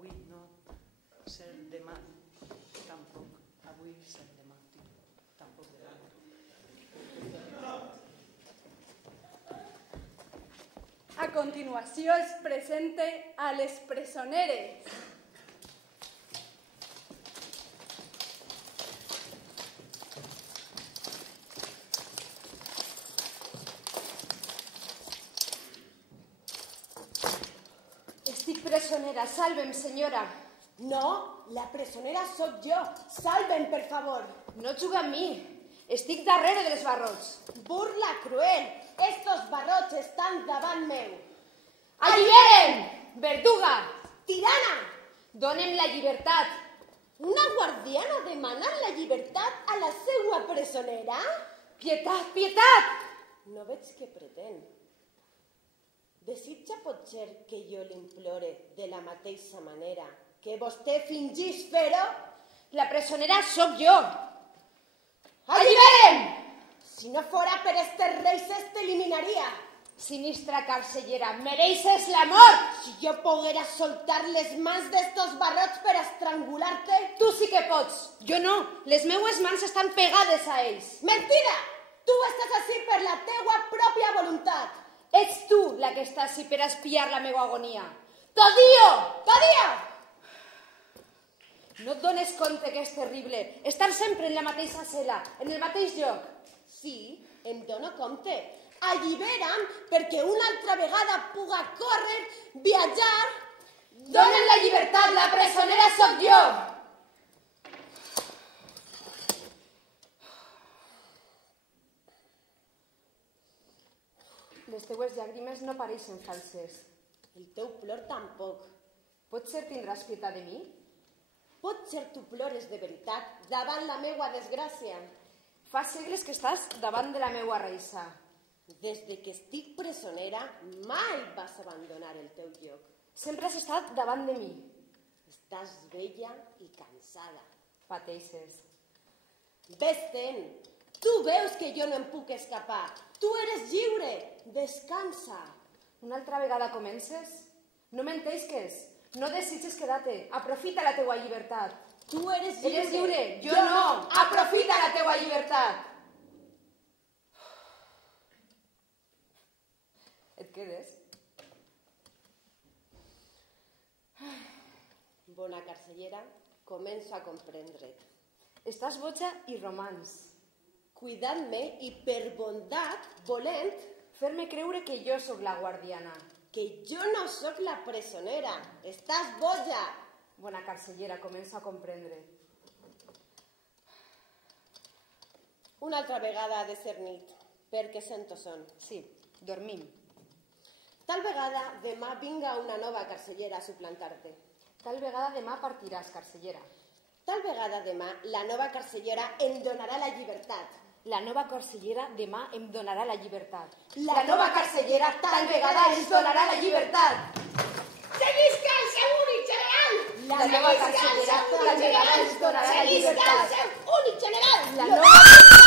avui no, ser demà tampoc, avui ser demà, tampoc demà. A continuació es presenta a les presoneres. Estic presonera, salve'm, senyora. No, la presonera sóc jo. Salve'm, per favor. No juga amb mi. Estic darrere dels barrots. Burla cruel. Estos barrots estan davant meu. Alliberen! Verduga! Tirana! Donem la llibertat. Una guardiana demanant la llibertat a la seua presonera? Pietat, pietat! No veig què pretén. Desitja potser que jo l'implore de la mateixa manera que vostè fingís fer-ho? La presonera sóc jo. Alliberen! Si no fora per estes reixes t'eliminaria. Sinistra carcellera, mereixes la mort! Si jo poguera soltar les mans d'estos barrots per estrangular-te... Tu sí que pots, jo no. Les meues mans estan pegades a ells. Mentida! Tu estàs ací per la teua pròpia voluntat. Ets tu la que està ací per espiar la meva agonia. T'odio! T'odio! No et dones compte que és terrible estar sempre en la mateixa cel·la, en el mateix lloc. Sí, em dono compte. Allibera'm perquè una altra vegada puga córrer, viatjar... Donen la llibertat, la presonera sóc jo! Les teues llàgrimes no pareixen falses. El teu plor tampoc. Potser tindràs pietat de mi? Potser tu plores de veritat davant la meua desgràcia. Fa segles que estàs davant de la meua reixa. Des de que estic presonera, mai vas abandonar el teu lloc. Sempre has estat davant de mi. Estàs vella i cansada. Pateixes. Ves-te'n. Tu veus que jo no em puc escapar. Tu eres lliure. Descansa. Una altra vegada comences? No m'entesques. No desitges quedar-te. Aprofita la teua llibertat. Tu eres lliure. Eres lliure. Jo no. Aprofita la teua llibertat. Et quedes? Bona carcellera, començo a comprendre't. Estàs boja i romans. Cuidant-me i per bondat, volent, fer-me creure que jo sóc la guardiana. Que jo no sóc la presonera. Estàs boja. Bona carcellera, començo a comprendre. Una altra vegada ha de ser nit, perquè sento son. Sí, dormim. Tal vegada demà vinga una nova carcellera a suplantar-te. Tal vegada demà partiràs, carcellera. Tal vegada demà la nova carcellera em donarà la llibertat. La nova carcellera demà em donarà la llibertat. La nova carcellera tal vegada ens donarà la llibertat. Seguisca el seu únic general! La nova carcellera tal vegada ens donarà la llibertat. Seguisca el seu únic general! La nova